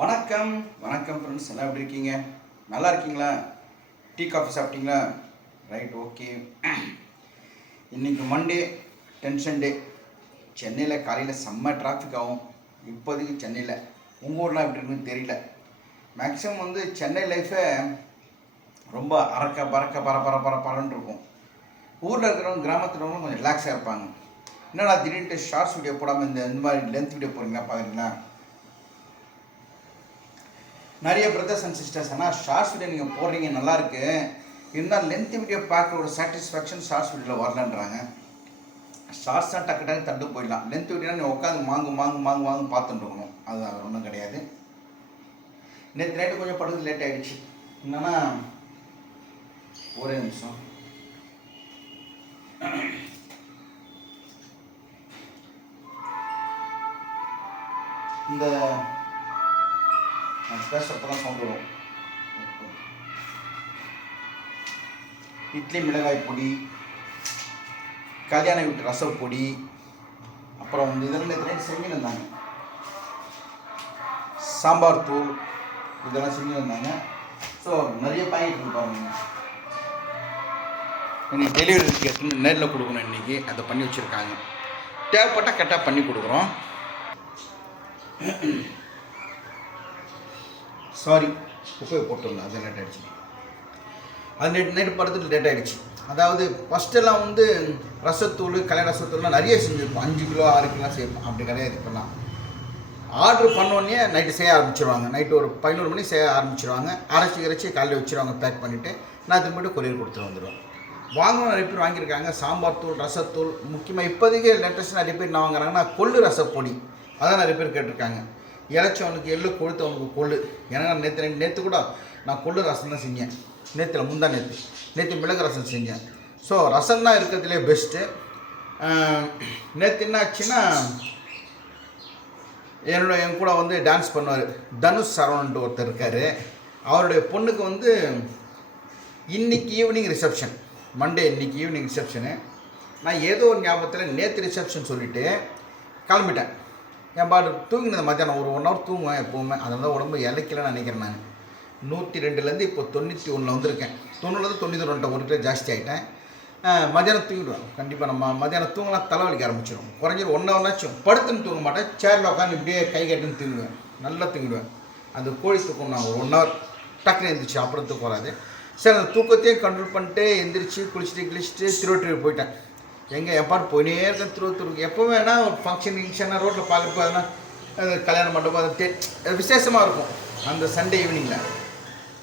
வணக்கம் வணக்கம் ஃப்ரெண்ட்ஸ், எல்லாம் எப்படி இருக்கீங்க? நல்லா இருக்கீங்களா? டீ காஃபி சாப்பிட்டீங்களா? Right, okay. இன்றைக்கி மண்டே, டென்ஷன் டே. சென்னையில் காலையில் செம்ம டிராஃபிக் ஆகும் இப்போதைக்கு சென்னையில். உங்கள் ஊர்லாம் எப்படி இருக்குன்னு தெரியல. மேக்ஸிமம் வந்து சென்னை லைஃபை ரொம்ப அறக்க பறக்க பரன்னு இருக்கும். ஊரில் இருக்கிறவங்க கிராமத்தில் இருக்கிறவங்க கொஞ்சம் ரிலாக்ஸாக இருப்பாங்க. என்னடா திடீர்னு ஷார்ட்ஸ் வீடியோ போடாமல் இந்த மாதிரி லென்த் வீடியோ போடுறீங்களா பார்க்குறீங்களா? நிறைய பிரதர்ஸ் அண்ட் சிஸ்டர்ஸ், ஆனால் ஷார்ட்ஸ் வீடியோ நீங்கள் போடுறீங்க நல்லாயிருக்கு, இருந்தால் லென்த் வீடியோ பார்க்குற ஒரு சாட்டிஸ்ஃபேக்ஷன் ஷார்ட்ஸ் வீடியோவில் வரலன்றாங்க. ஷார்ட்ஸ் தான் டக்கு டக்கு தட்டு போயிடலாம். லென்த் வீடியோனா நீ உட்காந்து மாங்கு பார்த்துட்டு இருக்கணும். அது ஒன்றும் கிடையாது. நேற்று நைட்டு கொஞ்சம் படுறது லேட் ஆகிடுச்சு. என்னன்னா ஒரே நிமிஷம், இந்த பேசுகிறப்ப தான் சவுண்ட் வரும். இட்லி மிளகாய் பொடி, கல்யாண வீட்டு ரசப்பொடி, அப்புறம் வந்து இதெல்லாம் நேற்று செஞ்சுருந்தாங்க. சாம்பார் தூள் இதெல்லாம் செஞ்சுருந்தாங்க. ஸோ நிறைய பாக்கெட் இருக்கு பாருங்க. இன்னைக்கு டெலிவரி எடுத்துன்னு நேரில் கொடுக்கணும். இன்றைக்கி அதை பண்ணி வச்சுருக்காங்க. தேவைப்பட்டால் கரெக்டாக பண்ணி கொடுக்குறோம். சாரி, குப்பையை போட்டுருந்தேன், அது லேட் ஆகிடுச்சு. அது நைட்டு படத்துக்கு லேட் ஆகிடுச்சு. அதாவது ஃபஸ்ட்டெல்லாம் வந்து ரசத்தூள், கல்யாண ரசத்தூள்லாம் நிறைய செஞ்சுருப்போம். 5 கிலோ 6 கிலோ செய்வோம். அப்படி கிடையாது. இப்போல்லாம் ஆர்டர் பண்ணோடனே நைட்டு செய்ய ஆரம்பிச்சிடுவாங்க. நைட்டு ஒரு 11 மணி செய்ய ஆரம்பிச்சிடுவாங்க. அரைச்சி காலையில் வச்சுருவாங்க. பேக் பண்ணிவிட்டு நான் திரும்பிட்டு கொரியர் கொடுத்துட்டு வந்துடுவேன். வாங்கணும். நிறைய பேர் வாங்கியிருக்காங்க. சாம்பார் தூள், ரசத்தூள், முக்கியமாக இப்போதைக்கு லேட்டஸ்ட் நிறைய பேர் என்ன வாங்குறாங்கன்னா கொள்ளு ரசப்பொடி. அதான் நிறைய பேர் கேட்டிருக்காங்க. இறைச்சவனுக்கு எள்ளு, கொழுத்தவனுக்கு கொள்ளு. ஏன்னா நேற்று கூட நான் கொள்ளு ரசம் தான் செஞ்சேன். நேற்று மிளகு ரசம் செஞ்சேன். ஸோ ரசம் தான் இருக்கிறதுலே பெஸ்ட்டு. நேற்று என்ன ஆச்சுன்னா, என் கூட வந்து டான்ஸ் பண்ணுவார் தனுஷ் சரவணன்ட்டு ஒருத்தர் இருக்கார். அவருடைய பொண்ணுக்கு வந்து இன்றைக்கி ஈவினிங் ரிசப்ஷன். மண்டே இன்றைக்கி ஈவினிங் ரிசப்ஷனு. நான் ஏதோ ஒரு ஞாபகத்தில் நேற்று ரிசப்ஷன் சொல்லிவிட்டு கிளம்பிட்டேன். என் பாட்டு தூங்கினது மத்தியானம் ஒரு 1 ஹவர் தூங்குவேன் எப்போவுமே. அதனால உடம்பு இலைக்கலன்னு நினைக்கிறேன். நான் 102லேருந்து இப்போ 91 வந்திருக்கேன். 90லேருந்து 92 1 கிலோ ஜாஸ்தி ஆகிட்டேன். மத்தியானம் தூங்கிடுவேன். கண்டிப்பாக நம்ம மத்தியானம் தூங்கலாம் தலைவலிக்க ஆரம்பிச்சிடும். குறைஞ்சது 1 ஹவர்னாச்சும் படுத்துன்னு தூங்க மாட்டேன். சேரில் உட்காந்து இப்படியே கை கட்டுன்னு தூங்குவேன். நல்லா தூங்கிடுவேன். அந்த கோழி தூக்கம் நான் ஒரு 1 ஹவர் டக்குன்னு எழுந்திரிச்சு, அப்புறம் தூக்கம் வராது. சரி, அந்த தூக்கத்தையும் கண்ட்ரோல் பண்ணிட்டு எந்திரிச்சு குளிச்சுட்டு திருவட்டூர் போயிட்டேன். எங்கே எப்பாடு போயினே இருக்கேன். திருவத்தூருக்கு எப்போ வேணால் ஒரு ஃபங்க்ஷன் ரோட்டில் பார்க்குறப்போ அதெல்லாம் கல்யாண மண்டபம் அது விசேஷமாக இருக்கும் அந்த சண்டே ஈவினிங்கில்.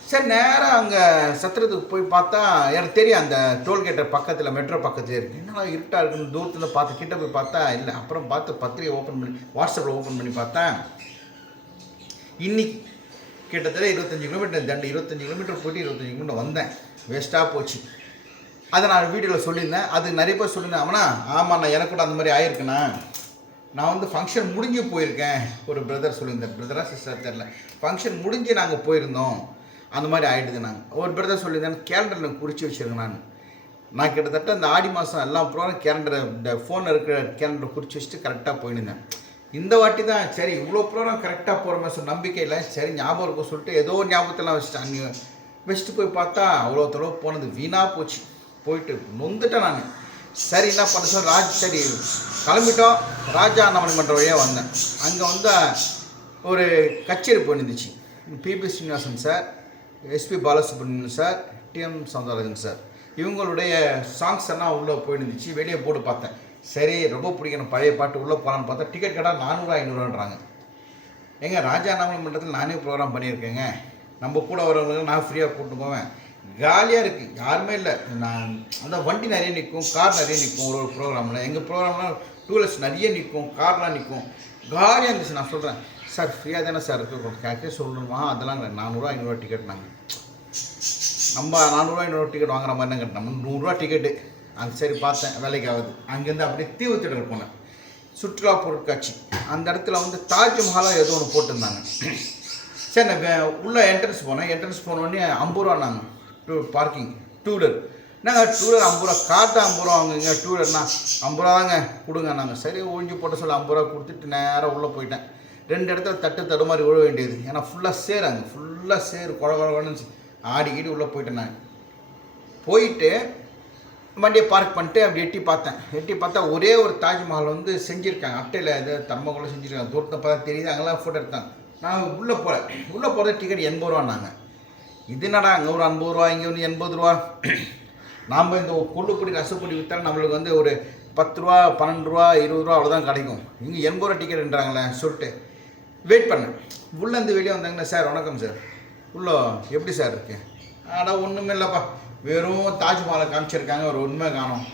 சரி, நேராக அங்கே சத்திரத்துக்கு போய் பார்த்தா எனக்கு தெரியும் அந்த டோல்கேட்டை பக்கத்தில், மெட்ரோ பக்கத்தில் இருக்குது. என்னன்னா இருட்டாக இருக்குன்னு தூரத்தில் பார்த்து கிட்டே போய் பார்த்தா இல்லை. அப்புறம் பார்த்து பத்திரிகை ஓப்பன் பண்ணி வாட்ஸ்அப்பில் ஓப்பன் பண்ணி பார்த்தா இன்னைக்கு கிட்டத்தட்ட 25 கிலோமீட்டர் தண்டு. 25 கிலோமீட்டர் போய்ட்டு 25 கிலோமீட்டர் வந்தேன். வேஸ்ட்டாக போச்சு. அதை நான் வீடியோவில் சொல்லியிருந்தேன். அது நிறைய பேர் சொல்லியிருந்தேன். அவனா ஆமாண்ணா, எனக்கு கூட அந்த மாதிரி ஆயிருக்குண்ணா. நான் வந்து ஃபங்க்ஷன் முடிஞ்சு போயிருக்கேன். ஒரு பிரதர் சொல்லியிருந்தேன், பிரதராக சிஸ்டர் தெரில, ஃபங்க்ஷன் முடிஞ்சு நாங்கள் போயிருந்தோம், அந்த மாதிரி ஆகிடுது. நாங்கள் ஒரு பிரதர் சொல்லியிருந்தேன், கேலண்டரில் குறித்து வச்சுருக்கேன். நான் கிட்டத்தட்ட இந்த ஆடி மாதம் எல்லாம் ப்ரோக்ராம் கேலண்டரை, இந்த ஃபோனில் இருக்கிற கேலண்டரை குறித்து வச்சுட்டு கரெக்டாக போயிருந்தேன். இந்த வாட்டி தான் சரி இவ்வளோ ப்ரோக்ராம் கரெக்டாக போகிற மாதிரி சொல் நம்பிக்கை இல்லை. சரி ஞாபகம் இருக்கும் சொல்லிட்டு ஏதோ ஞாபகத்தெல்லாம் வச்சுட்டு போய் பார்த்தா அவ்வளோ தொலைவு போனது வீணாக போச்சு. போயிட்டு நொந்துட்டேன் நான். சரி என்ன பண்ண சொல் சரி கிளம்பிட்டோம். ராஜா அண்ணாமலை மன்ற வழியாக வந்தேன். அங்கே வந்து ஒரு கச்சேரி போயிருந்துச்சு. PB Srinivasan sir, SP Balasubramanian sir, TM Soundararajan sir, இவங்களுடைய சாங்ஸ் எல்லாம் உள்ளே போயிருந்துச்சு. வெளியே போட்டு பார்த்தேன். சரி ரொம்ப பிடிக்கணும் பழைய பாட்டு, உள்ளே போகலான்னு பார்த்தா டிக்கெட் கேட்டால் 400 500ன்றாங்க. ஏங்க ராஜா அண்ணாமலை மன்றத்தில் நானே ப்ரோக்ராம் பண்ணியிருக்கேங்க. நம்ம கூட வரவங்களுக்கு நான் ஃப்ரீயாக கூப்பிட்டு போவேன். காலியாக இருக்குது, யாருமே இல்லை. நான் அந்த வண்டி நிறைய நிற்கும், கார் நிறைய நிற்கும். ஒரு ப்ரோக்ராமில் எங்கள் ப்ரோக்ராம்லாம் டூலர்ஸ் நிறைய நிற்கும், கார்லாம் நிற்கும், காலியாக இருந்துச்சு. நான் சொல்கிறேன் சார் ஃப்ரீயாக தானே சார் இருக்குது, கேட்கே சொல்லணுமா? அதெல்லாம் இல்லை, 400 500 டிக்கெட். நம்ம 400 500 டிக்கெட் வாங்குற மாதிரி தான் கட்டினோம். 100 டிக்கெட்டு. அது சரி பார்த்தேன் வேலைக்கு ஆகுது. அங்கேருந்து அப்படியே தீவுத்திடல் போனேன். சுற்றுலா பொருட்காட்சி அந்த இடத்துல வந்து தாஜ்மஹாலாக ஏதோ ஒன்று போட்டிருந்தாங்க. சரி நான் உள்ளே என்ட்ரன்ஸ் போனோடனே 50 ரூபா. நாங்கள் பார்க்கிங் டூலர் நாங்கள் டூலர் 50 ரூபா, கார் தான் 50 ரூபா வாங்குங்க, டூலர்னா 50 ரூபா தாங்க கொடுங்க. நாங்கள் சரி ஒழிஞ்சு போட்ட சொல்ல 50 ரூபா கொடுத்துட்டு நேராக உள்ளே போயிட்டேன். 2 இடத்துல தட்டு மாதிரி விழ வேண்டியது. ஏன்னா ஃபுல்லாக சேர், அங்கே ஃபுல்லாக சேர் குழன்னு ஆடிக்கிட்டு உள்ளே போயிட்டேன். நான் போயிட்டு வண்டியை பார்க் பண்ணிட்டு அப்படி எட்டி பார்த்தா ஒரே ஒரு தாஜ்மஹால் வந்து செஞ்சுருக்காங்க. அட்டையில் இது தர்மக்குள்ளே செஞ்சுருக்காங்க. தூரத்தை பார்த்தா தெரியுது, அங்கெல்லாம் ஃபோட்டோ எடுத்தாங்க. நான் உள்ளே போகிறது டிக்கெட் 80 ரூபான்னாங்க. இது என்னடா அங்கே ஒரு 50 ரூபா, இங்கே வந்து 80 ரூபா. நாம் இந்த கொள்ளுப்பொடி ரசப்பொடி விற்றாலும் நம்மளுக்கு வந்து ஒரு 10 ரூபா, 12 ரூபா, 20 ரூபா அவ்வளோதான் கிடைக்கும். இங்கே 80 ரூபா டிக்கெட்ன்றாங்களே சொல்லிட்டு வெயிட் பண்ணேன். உள்ளேருந்து வெளியே வந்தாங்கன்னா, சார் வணக்கம் சார், உள்ளே எப்படி சார் இருக்கு? ஆனால் ஒன்றுமே இல்லைப்பா, வெறும் தாஜ்மஹாலை காமிச்சிருக்காங்க, ஒரு உண்மை காணும்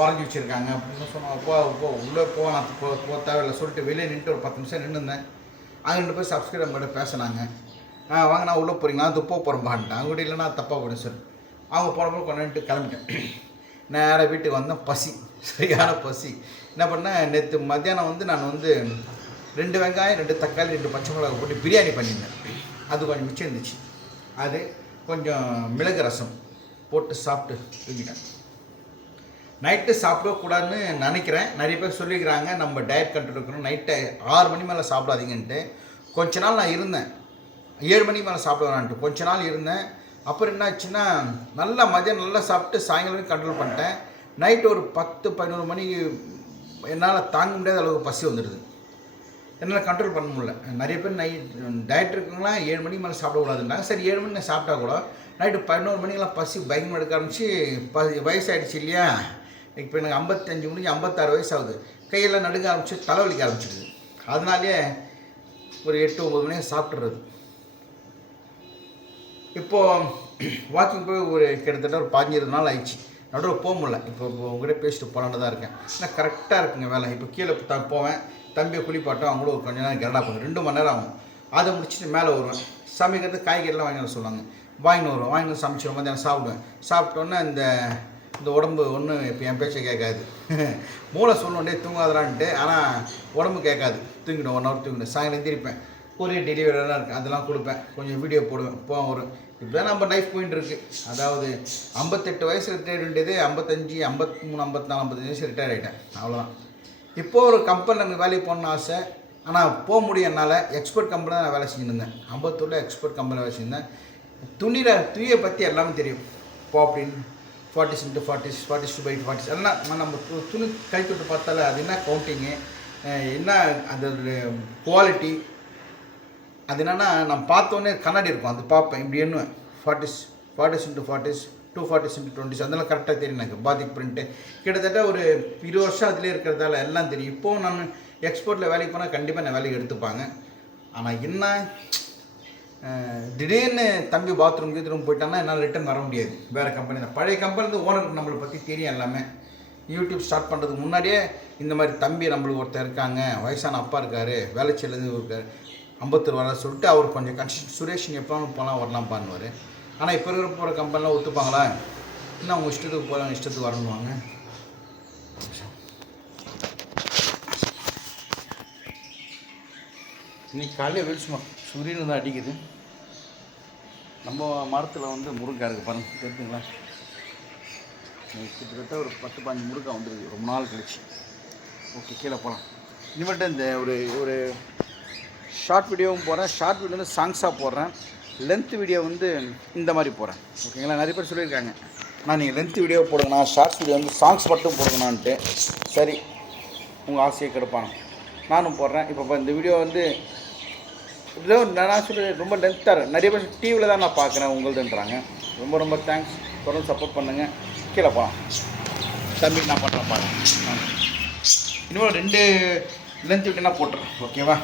வரைஞ்சி வச்சுருக்காங்க அப்படின்னு சொன்னோம். அப்போ உள்ளே நான் போக தேவையில்லை சொல்லிட்டு வெளியே நின்றுட்டு ஒரு 10 நிமிஷம் நின்றுருந்தேன். அங்கே 2 பேர் சப்ஸ்கிரைபர் கிட்ட பேசினாங்க. வாங்க நான் உள்ளே போகிறீங்களா, துப்ப போகிறேன்பான்ட்டேன். அவங்க கூட இல்லைன்னா தப்பாக போய்டும் சார். அவங்க போகிறப்போ கொண்டுட்டு கிளம்பிட்டேன். நேராக வீட்டுக்கு வந்தேன். பசி, சரியான பசி. என்ன பண்ணேன், நேற்று மத்தியானம் வந்து நான் வந்து 2 வெங்காயம், 2 தக்காளி, 2 பச்சை மிளகாய் போட்டு பிரியாணி பண்ணியிருந்தேன். அது கொஞ்சம் மிச்சம் இருந்துச்சு. அது கொஞ்சம் மிளகு ரசம் போட்டு சாப்பிட்டு தூங்கிட்டேன். நைட்டு சாப்பிடக்கூடாதுன்னு நினைக்கிறேன். நிறைய பேர் சொல்லிக்கிறாங்க நம்ம டயட் கண்ட்ரோல் இருக்கணும், நைட்டை 6 மணி மேலே சாப்பிடாதீங்கன்ட்டு. கொஞ்ச நாள் நான் இருந்தேன், 7 மணி மேலே சாப்பிடுவேன்ட்டு கொஞ்ச நாள் இருந்தேன். அப்புறம் என்ன ஆச்சுன்னா, நல்லா மதியம் நல்லா சாப்பிட்டு சாயங்காலம் கண்ட்ரோல் பண்ணிட்டேன். நைட்டு ஒரு 10-11 மணிக்கு என்னால் தாங்க முடியாத அளவுக்கு பசி வந்துடுது. என்னால் கண்ட்ரோல் பண்ண முடியல. நிறைய பேர் டயட் இருக்குங்களாம் 7 மணிக்கு மேலே சாப்பிடக்கூடாதுன்னாங்க. சரி 7 மணி நான் சாப்பிட்டா கூட நைட்டு 11 மணிக்கெல்லாம் பசி பயங்கரம் எடுக்க ஆரம்பிச்சு. வயசாகிடுச்சு இல்லையா, இப்போ எனக்கு 55 மணிக்கு 56 வயசு ஆகுது. கையெல்லாம் நடுங்க ஆரம்பிச்சு, தலைவலிக்க ஆரம்பிச்சிடுது. அதனாலே ஒரு 8-9 மணிக்கு சாப்பிட்றது. இப்போது வாக்கிங் போய் ஒரு கிட்டத்தட்ட ஒரு 15 நாள் ஆயிடுச்சு. நடுவில் போக முடியல. இப்போ உங்கள்கிட்ட பேசிட்டு போலான்னு தான் இருக்கேன். ஏன்னா கரெக்டாக இருக்குங்க வேலை. இப்போ கீழே போவேன், தம்பியை குளிப்பாட்டும், அவங்களும் ஒரு கொஞ்ச நேரம் கரடா போகும், 2 மணி நேரம் ஆகும். அதை முடிச்சுட்டு மேலே வருவேன். சமைக்கிறது காய்கறிலாம் வாங்கி வர சொல்லுவாங்க, வாங்கின்னு வருவேன். வாங்கி சமைச்சிடும், மத்தியானம் சாப்பிடுவேன். சாப்பிட்டோன்னே இந்த உடம்பு ஒன்றும் இப்போ என் பேச்சை கேட்காது. மூளை சொல்லணுண்டே தூங்காதலான்ட்டு, ஆனால் உடம்பு கேட்காது. தூங்கிடும், 1 ஹவர் தூங்கிடும். சாயங்காலம் திருப்பேன். கொரியர் டெலிவரியெல்லாம் இருக்குது, அதெல்லாம் கொடுப்பேன், கொஞ்சம் வீடியோ போடுவேன், வரும். இப்படி தான் நம்ம லைஃப் போயிட்டு இருக்குது. அதாவது 58 வயசு ரிட்டையர் வேண்டியது 55, 53, 54, 55 வயசு ரிட்டையர் ஆகிட்டேன். அவ்வளோதான். இப்போது ஒரு கம்பெனியில் எனக்கு வேலைக்கு போகணுன்னு ஆசை. ஆனால் போக முடியும் என்னால். எக்ஸ்போர்ட் கம்பெனி தான் நான் வேலை செஞ்சுருந்தேன். அம்பத்தூரில் எக்ஸ்போர்ட் கம்பெனியில் வேலை செஞ்சுருந்தேன். துணியை பற்றி எல்லாமே தெரியும். பாப்பின் 40x40, 40x40 எல்லாம் நம்ம துணி கை தொட்டு பார்த்தாலே அது என்ன கவுண்டிங்கு, என்ன அதோட குவாலிட்டி, அது என்னென்னா நம்ம பார்த்தோன்னே கண்ணாடி இருக்கும், அது பார்ப்பேன், இப்படி எண்ணுவேன். 40x40, 240x20 அதெல்லாம் கரெக்டாக தெரியும் எனக்கு. பாதிக் பிரிண்ட்டு கிட்டத்தட்ட ஒரு 20 வருஷம் அதிலே இருக்கிறதால எல்லாம் தெரியும். இப்போது நான் எக்ஸ்போர்ட்டில் வேலைக்கு போனால் கண்டிப்பாக நான் வேலைக்கு எடுத்துப்பாங்க. ஆனால் என்ன திடீர்னு தம்பி பாத்ரூம் போயிட்டான்னா என்னால் ரிட்டன் வர முடியாது. வேறு கம்பெனி தான். பழைய கம்பெனி ஓனருக்கு நம்மளை பற்றி தெரியும் எல்லாமே. யூடியூப் ஸ்டார்ட் பண்ணுறதுக்கு முன்னாடியே இந்த மாதிரி தம்பி நம்மளுக்கு ஒருத்தர் இருக்காங்க, வயசான அப்பா இருக்கார், வேலைச்சேலேருந்து இருக்கார், 50 வர சொல்லிட்டு அவர் கொஞ்சம் சுரேஷ் எப்போ போகலாம் வரலாம் பண்ணுவார். ஆனால் இப்போ இருக்கிற போகிற கம்பெனிலாம் ஒத்துப்பாங்களா? இன்னும் அவங்க இஷ்டத்துக்கு போகலாம், இஷ்டத்துக்கு வரணுவாங்க. இன்னைக்கு காலையில் வெளிச்சுமா சூரியன் தான் அடிக்குது. நம்ம மரத்தில் வந்து முருங்காய் இருக்குது பாருங்கள், தெரிஞ்சுங்களா? கிட்டத்தட்ட ஒரு 10-15 முருங்காய் வந்துருக்கு ரொம்ப நாள் கழிச்சு. ஓகே, கீழே போகலாம். இனிமேட்டு இந்த ஒரு ஷார்ட் வீடியோவும் போடுறேன். ஷார்ட் வீடியோ வந்து சாங்ஸாக போடுறேன். லென்த் வீடியோ வந்து இந்த மாதிரி போடுறேன். ஓகேங்களா? நிறைய பேர் சொல்லியிருக்காங்க, நான் நீங்கள் லென்த் வீடியோ போடுங்கண்ணா, ஷார்ட்ஸ் வீடியோ வந்து சாங்ஸ் மட்டும் போடுங்கண்ணான்ட்டு. சரி, உங்கள் ஆசையை கெடுப்பானோ, நானும் போடுறேன். இப்போ இந்த வீடியோ வந்து நான் சொல்லி ரொம்ப லென்த்தாக நிறைய பேர் டிவியில் தான் நான் பார்க்குறேன் உங்களுதுன்றாங்க. ரொம்ப ரொம்ப தேங்க்ஸ். தொடர்ந்து சப்போர்ட் பண்ணுங்கள். கீழே போகலாம். தம்பிக்கு நான் பண்ணுறேன் பாருங்கள். இனிமேல் 2 லென்த் வீடியோ நான் போட்டுறேன். ஓகேவா?